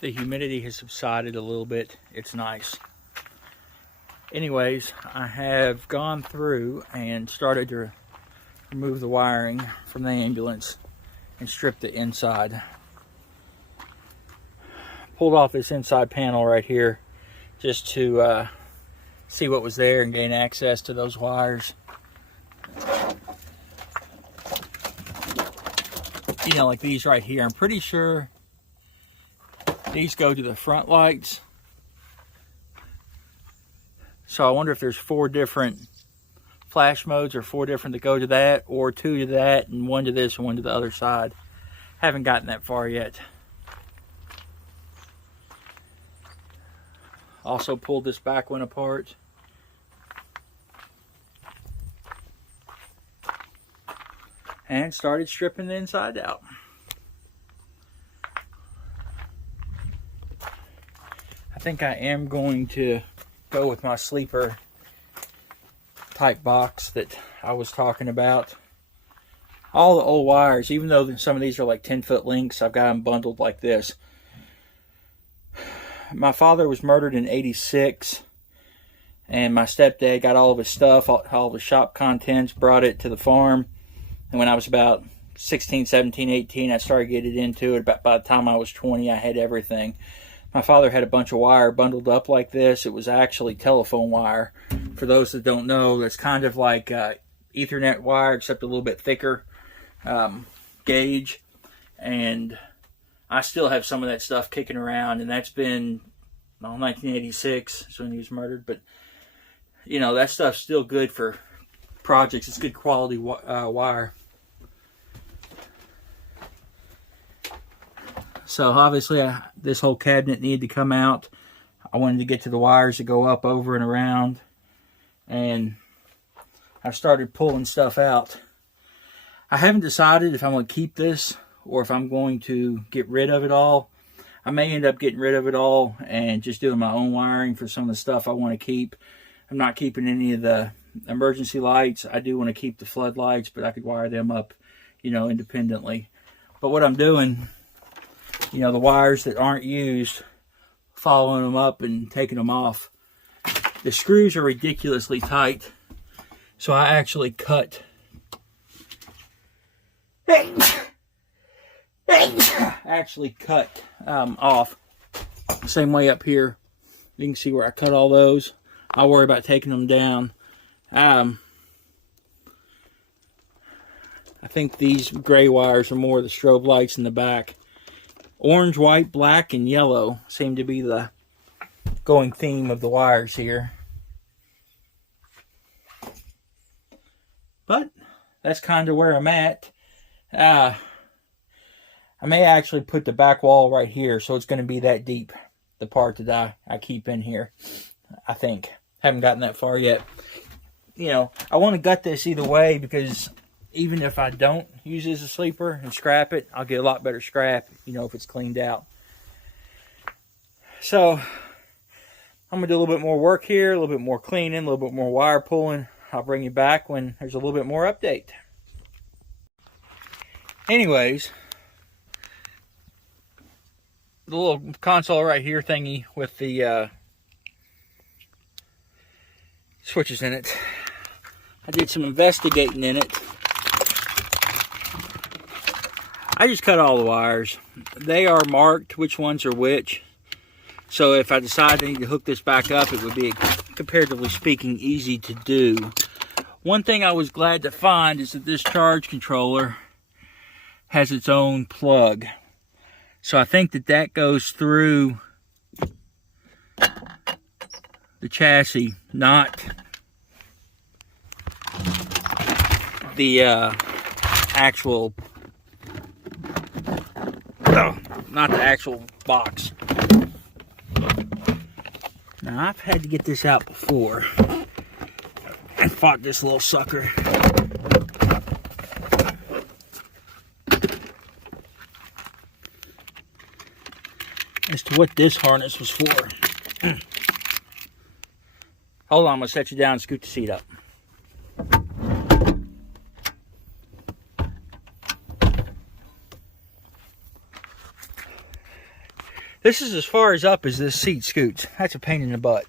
The humidity has subsided a little bit. It's nice. Anyways, I have gone through and started to remove the wiring from the ambulance and strip the inside. Pulled off this inside panel right here just to see what was there and gain access to those wires. You know, like these right here, I'm pretty sure these go to the front lights. So I wonder if there's 4 different flash modes, or 4 different that go to that, or 2 to that and 1 to this and 1 to the other side. Haven't gotten that far yet. Also pulled this back one apart. And started stripping the inside out. I think I am going to go with my sleeper type box that I was talking about. All the old wires, even though some of these are like 10-foot links, I've got them bundled like this. My father was murdered in '86, and my stepdad got all of his stuff, all of his shop contents, brought it to the farm. And when I was about 16, 17, 18, I started getting into it. About by the time I was 20, I had everything. My father had a bunch of wire bundled up like this. It was actually telephone wire. For those that don't know, it's kind of like Ethernet wire, except a little bit thicker gauge. And I still have some of that stuff kicking around, and that's been 1986, so when he was murdered. But, you know, that stuff's still good for projects. It's good quality wire. So obviously this whole cabinet needed to come out. I wanted to get to the wires that go up, over, and around. And I started pulling stuff out. I haven't decided if I'm going to keep this or if I'm going to get rid of it all. I may end up getting rid of it all and just doing my own wiring for some of the stuff I want to keep. I'm not keeping any of the emergency lights. I do want to keep the floodlights, but I could wire them up, you know, independently. But what I'm doing, you know, the wires that aren't used, following them up and taking them off. The screws are ridiculously tight, so I actually cut off. Same way up here. You can see where I cut all those. I'll worry about taking them down. I think these gray wires are more the strobe lights in the back. Orange, white, black, and yellow seem to be the going theme of the wires here. But that's kind of where I'm at. I may actually put the back wall right here, so it's going to be that deep, the part that I keep in here, I think. Haven't gotten that far yet. You know, I want to gut this either way, because even if I don't use it as a sleeper and scrap it, I'll get a lot better scrap, you know, if it's cleaned out. So, I'm going to do a little bit more work here, a little bit more cleaning, a little bit more wire pulling. I'll bring you back when there's a little bit more update. Anyways, the little console right here thingy with the switches in it. I did some investigating in it. I just cut all the wires. They are marked which ones are which. So if I decide I need to hook this back up, it would be, comparatively speaking, easy to do. One thing I was glad to find is that this charge controller has its own plug. So I think that that goes through the chassis, not the actual box. Now, I've had to get this out before and fought this little sucker. As to what this harness was for. Hold on, I'm going to set you down and scoot the seat up. This is as far as up as this seat scoots. That's a pain in the butt.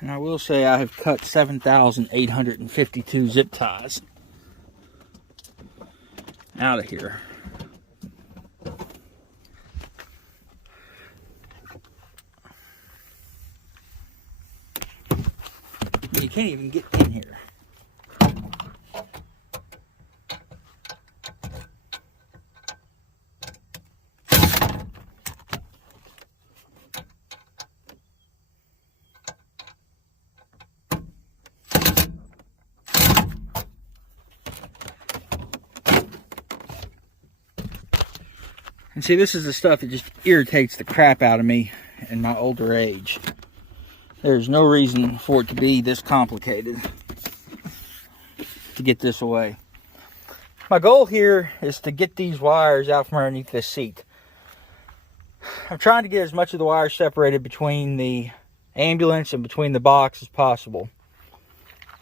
And I will say I have cut 7,852 zip ties out of here. You can't even get in here. And see, this is the stuff that just irritates the crap out of me in my older age. There's no reason for it to be this complicated to get this away. My goal here is to get these wires out from underneath this seat. I'm trying to get as much of the wires separated between the ambulance and between the box as possible.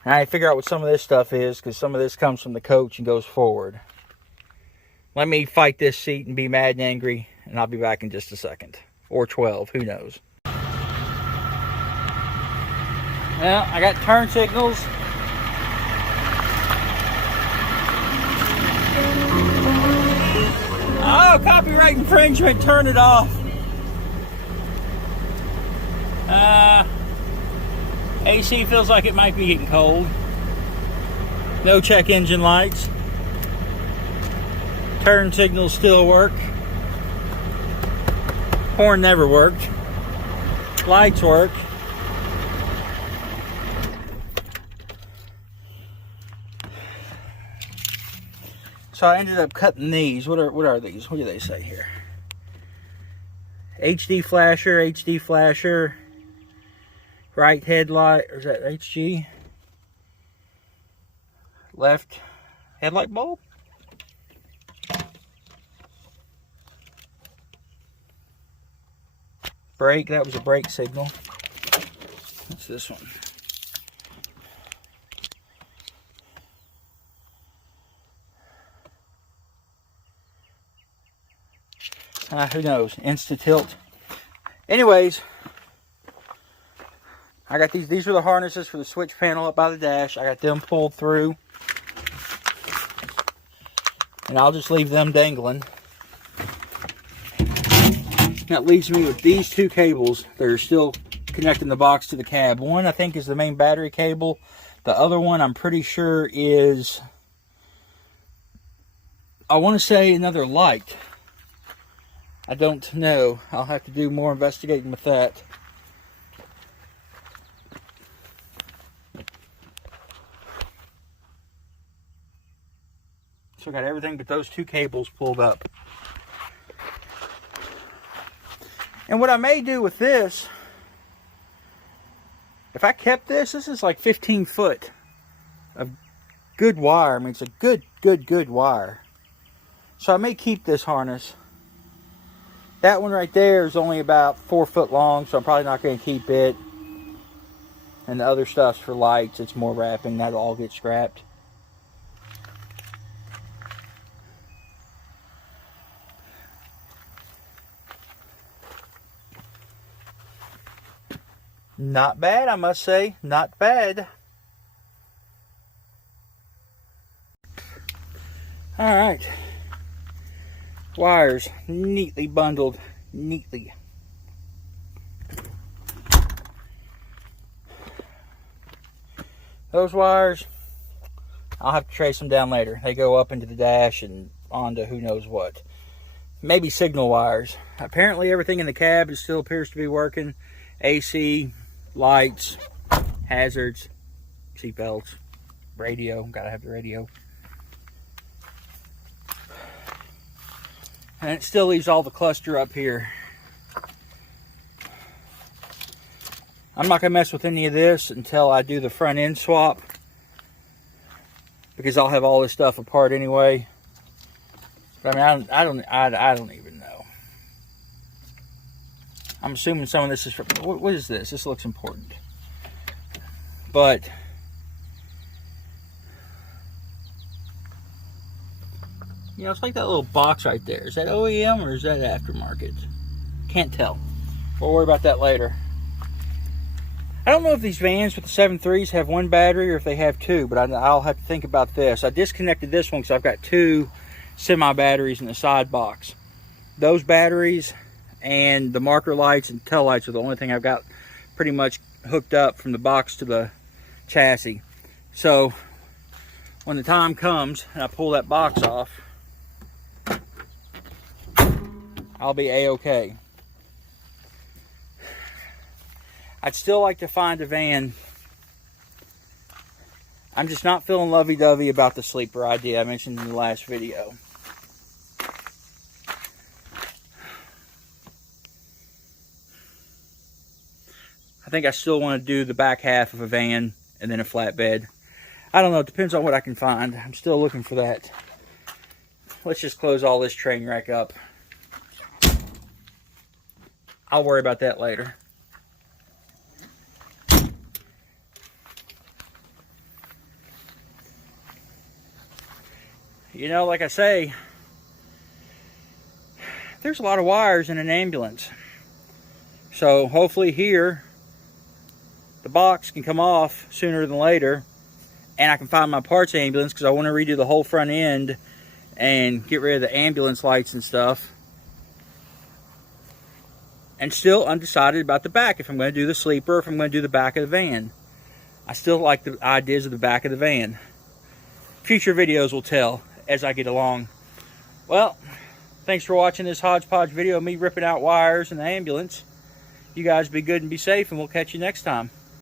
And I figure out what some of this stuff is, because some of this comes from the coach and goes forward. Let me fight this seat and be mad and angry, and I'll be back in just a second. Or 12, who knows. Well, I got turn signals. Oh, copyright infringement, turn it off. AC feels like it might be getting cold. No check engine lights. Turn signals still work. Horn never worked. Lights work. So I ended up cutting these. What are these? What do they say here? HD flasher, right headlight, or is that HG? Left headlight bulb? Brake, that was a brake signal. What's this one? Who knows? Insta tilt. Anyways, I got these. These are the harnesses for the switch panel up by the dash. I got them pulled through. And I'll just leave them dangling. That leaves me with these two cables that are still connecting the box to the cab. One, I think, is the main battery cable. The other one, I'm pretty sure, is, I want to say, another light. I don't know. I'll have to do more investigating with that. So I got everything but those two cables pulled up. And what I may do with this, if I kept this, this is like 15 foot of good wire. I mean, it's a good wire. So I may keep this harness. That one right there is only about 4 foot long, so I'm probably not going to keep it. And the other stuff's for lights. It's more wrapping. That'll all get scrapped. Not bad, I must say. Not bad. Alright. Wires neatly bundled. Neatly. Those wires, I'll have to trace them down later. They go up into the dash and onto who knows what. Maybe signal wires. Apparently everything in the cab still appears to be working. AC, lights, hazards, seatbelts, radio. Gotta have the radio. And it still leaves all the cluster up here. I'm not gonna mess with any of this until I do the front end swap, because I'll have all this stuff apart anyway. But I mean, I don't even know. I'm assuming some of this is from, what is this? This looks important. But you know, it's like that little box right there. Is that OEM or is that aftermarket? Can't tell. We'll worry about that later. I don't know if these vans with the 7.3s have one battery or if they have two, but I'll have to think about this. I disconnected this one because I've got two semi-batteries in the side box. Those batteries and the marker lights and tail lights are the only thing I've got pretty much hooked up from the box to the chassis. So when the time comes and I pull that box off, I'll be a-okay. I'd still like to find a van. I'm just not feeling lovey-dovey about the sleeper idea I mentioned in the last video. I think I still want to do the back half of a van and then a flatbed. I don't know, it depends on what I can find. I'm still looking for that. Let's just close all this train wreck up. I'll worry about that later. You know, like I say, there's a lot of wires in an ambulance. So hopefully here, the box can come off sooner than later, and I can find my parts ambulance, because I want to redo the whole front end and get rid of the ambulance lights and stuff. And still undecided about the back, if I'm going to do the sleeper or if I'm going to do the back of the van. I still like the ideas of the back of the van. Future videos will tell as I get along. Well, thanks for watching this hodgepodge video of me ripping out wires in the ambulance. You guys be good and be safe, and we'll catch you next time.